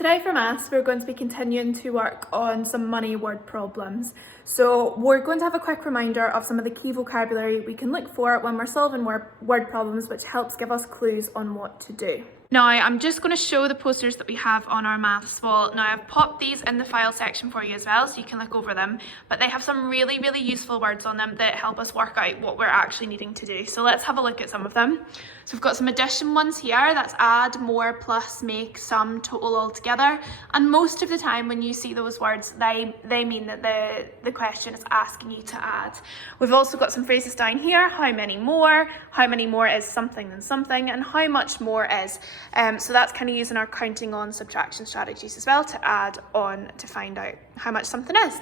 Today for maths, we're going to be continuing to work on some money word problems. So we're going to have a quick reminder of some of the key vocabulary we can look for when we're solving word problems, which helps give us clues on what to do. Now, I'm just going to show the posters that we have on our maths wall. Now, I've popped these in the file section for you as well, so you can look over them, but they have some really useful words on them that help us work out what we're actually needing to do. So let's have a look at some of them. So we've got some addition ones here, that's add, more, plus, make, sum, total, all together. And most of the time when you see those words, they mean that the question is asking you to add. We've also got some phrases down here, how many more is something than something, and how much more is. So that's kind of using our counting on subtraction strategies as well to add on to find out how much something is.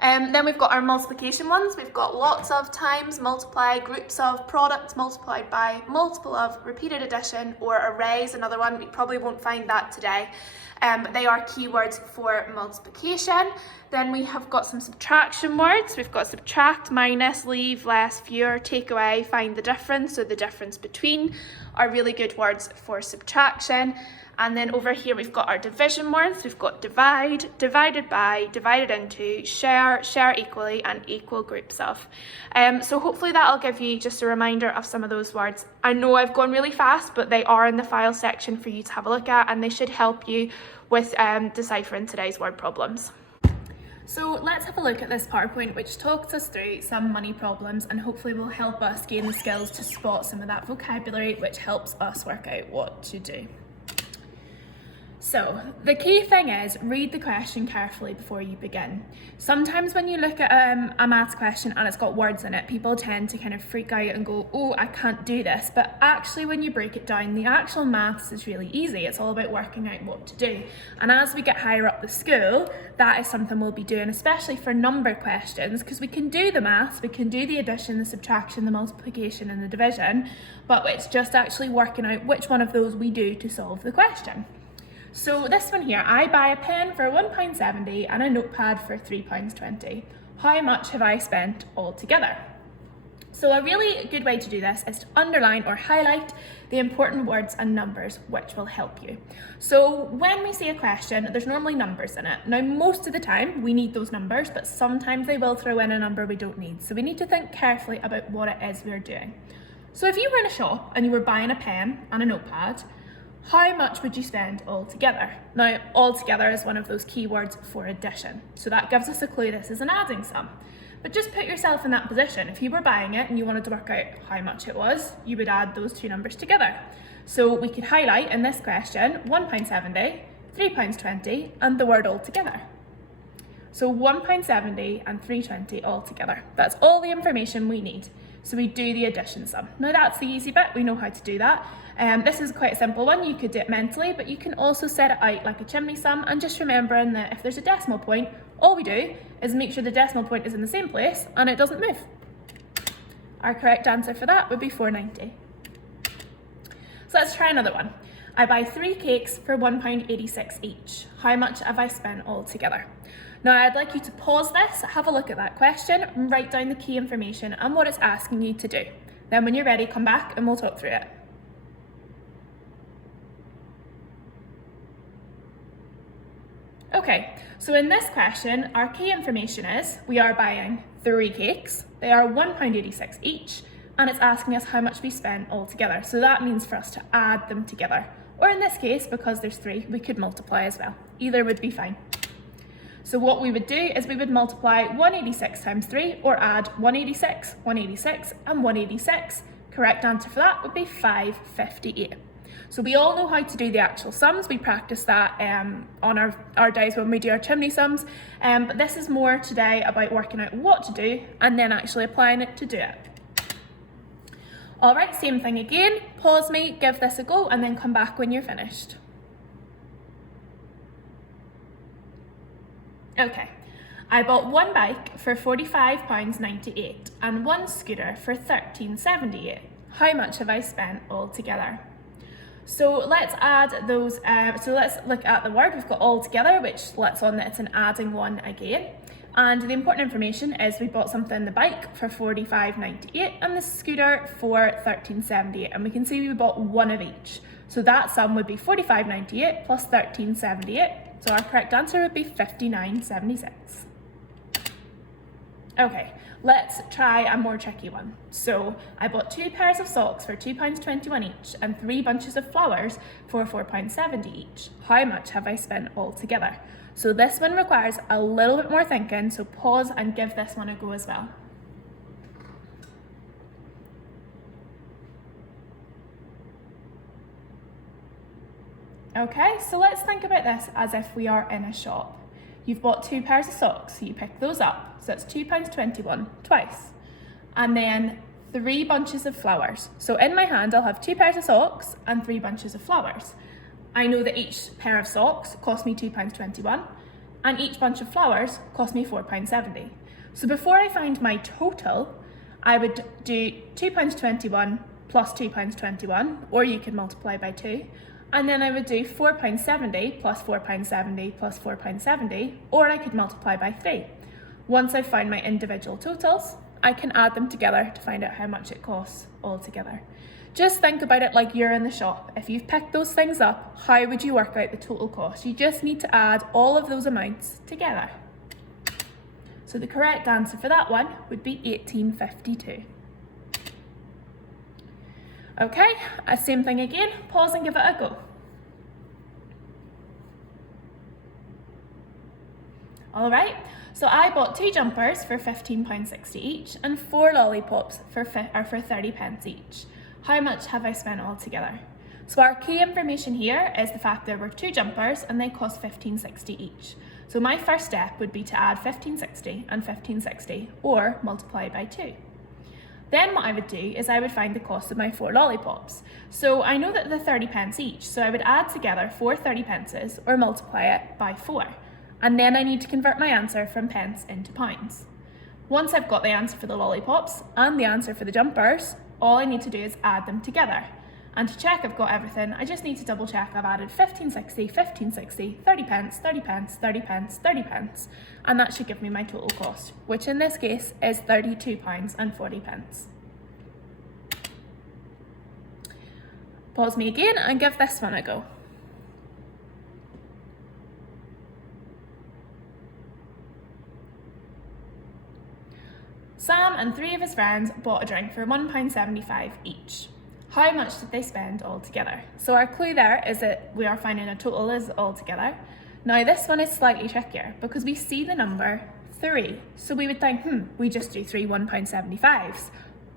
Then we've got our multiplication ones. We've got lots of, times, multiply, groups of, product multiplied by, multiple of, repeated addition, or arrays, another one. We probably won't find that today. But they are keywords for multiplication. Then we have got some subtraction words. We've got subtract, minus, leave, less, fewer, take away, find the difference, so the difference between are really good words for subtraction. And then over here we've got our division words. We've got divide, divided by, divided into, share, share equally, and equal groups of. So hopefully that'll give you just a reminder of some of those words. I know I've gone really fast, but they are in the file section for you to have a look at, and they should help you with deciphering today's word problems. So let's have a look at this PowerPoint, which talks us through some money problems and hopefully will help us gain the skills to spot some of that vocabulary, which helps us work out what to do. So the key thing is read the question carefully before you begin. Sometimes when you look at a maths question and it's got words in it, people tend to kind of freak out and go, oh, I can't do this. But actually when you break it down, the actual maths is really easy. It's all about working out what to do. And as we get higher up the school, that is something we'll be doing, especially for number questions, because we can do the maths, we can do the addition, the subtraction, the multiplication and the division, but it's just actually working out which one of those we do to solve the question. So this one here, I buy a pen for £1.70 and a notepad for £3.20. How much have I spent altogether? So a really good way to do this is to underline or highlight the important words and numbers, which will help you. So when we see a question, there's normally numbers in it. Now, most of the time we need those numbers, but sometimes they will throw in a number we don't need. So we need to think carefully about what it is we're doing. So if you were in a shop and you were buying a pen and a notepad, how much would you spend altogether? Now, altogether is one of those keywords for addition. So that gives us a clue this is an adding sum. But just put yourself in that position. If you were buying it and you wanted to work out how much it was, you would add those two numbers together. So we could highlight in this question £1.70, £3.20, and the word altogether. So £1.70 and £3.20 altogether. That's all the information we need. So we do the addition sum. Now that's the easy bit, we know how to do that. This is quite a simple one, you could do it mentally, but you can also set it out like a chimney sum, and just remembering that if there's a decimal point, all we do is make sure the decimal point is in the same place and it doesn't move. Our correct answer for that would be 490. So let's try another one. I buy 3 cakes for £1.86 each. How much have I spent altogether? Now I'd like you to pause this, have a look at that question, and write down the key information and what it's asking you to do. Then when you're ready, come back and we'll talk through it. Okay, so in this question, our key information is we are buying 3 cakes, they are £1.86 each, and it's asking us how much we spent altogether. So that means for us to add them together. Or in this case, because there's 3, we could multiply as well. Either would be fine. So what we would do is we would multiply 186 times 3 or add 186, 186 and 186. Correct answer for that would be 558. So we all know how to do the actual sums. We practice that on our days when we do our chimney sums. But this is more today about working out what to do and then actually applying it to do it. All right, same thing again. Pause me, give this a go, and then come back when you're finished. Okay, I bought 1 bike for £45.98 and 1 scooter for £13.78. How much have I spent altogether? So let's add those, so let's look at the word. We've got altogether, which lets on that it's an adding one again. And the important information is we bought something, the bike for £45.98 and the scooter for £13.78. And we can see we bought one of each. So that sum would be 45.98 plus 13.78. So our correct answer would be 59.76. Okay, let's try a more tricky one. So I bought 2 pairs of socks for £2.21 each and 3 bunches of flowers for £4.70 each. How much have I spent altogether? So this one requires a little bit more thinking, so pause and give this one a go as well. Okay, so let's think about this as if we are in a shop. You've bought 2 pairs of socks, so you pick those up, so it's £2.21 twice. And then 3 bunches of flowers. So in my hand I'll have 2 pairs of socks and 3 bunches of flowers. I know that each pair of socks cost me £2.21 and each bunch of flowers cost me £4.70. So before I find my total, I would do £2.21 plus £2.21, or you can multiply by 2. And then I would do £4.70 plus £4.70 plus £4.70, or I could multiply by 3. Once I've found my individual totals, I can add them together to find out how much it costs altogether. Just think about it like you're in the shop. If you've picked those things up, how would you work out the total cost? You just need to add all of those amounts together. So the correct answer for that one would be £18.52. Okay, same thing again, pause and give it a go. All right, so I bought 2 jumpers for £15.60 each and 4 lollipops for 30 pence each. How much have I spent altogether? So our key information here is the fact there were 2 jumpers and they cost £15.60 each. So my first step would be to add £15.60 and £15.60, or multiply by 2. Then what I would do is I would find the cost of my 4 lollipops. So I know that they're 30 pence each, so I would add together 4 30 pences or multiply it by 4. And then I need to convert my answer from pence into pounds. Once I've got the answer for the lollipops and the answer for the jumpers, all I need to do is add them together. And to check I've got everything, I just need to double check I've added £15.60, £15.60, 30 pence, 30 pence, 30 pence, 30 pence, and that should give me my total cost, which in this case is £32.40. Pause me again and give this one a go. Sam and 3 of his friends bought a drink for £1.75 each. How much did they spend altogether? So our clue there is that we are finding a total is altogether. Now this one is slightly trickier because we see the number 3. So we would think, we just do 3 £1.75s.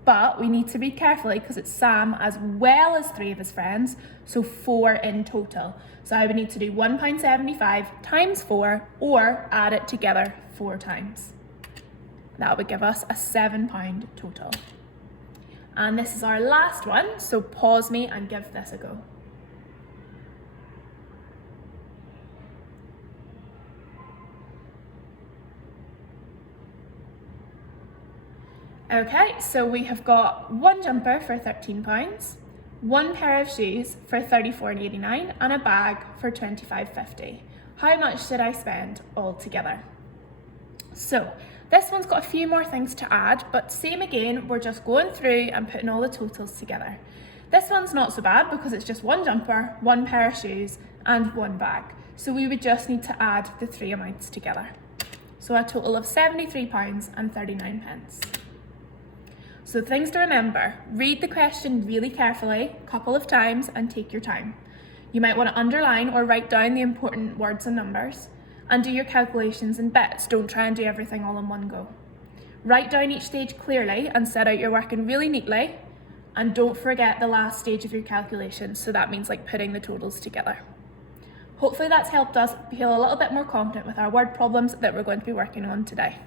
But we need to be careful because it's Sam as well as 3 of his friends, so 4 in total. So I would need to do £1.75 times 4, or add it together 4 times. That would give us a £7 total. And this is our last one, so pause me and give this a go. Okay, so we have got 1 jumper for £13, 1 pair of shoes for £34.89 and a bag for £25.50. How much did I spend altogether? So this one's got a few more things to add, but same again, we're just going through and putting all the totals together. This one's not so bad because it's just 1 jumper, 1 pair of shoes and 1 bag. So we would just need to add the 3 amounts together. So a total of £73.39. So things to remember, read the question really carefully, a couple of times and take your time. You might want to underline or write down the important words and numbers, and do your calculations in bits. Don't try and do everything all in one go. Write down each stage clearly and set out your working really neatly, and don't forget the last stage of your calculations, so that means like putting the totals together. Hopefully that's helped us feel a little bit more confident with our word problems that we're going to be working on today.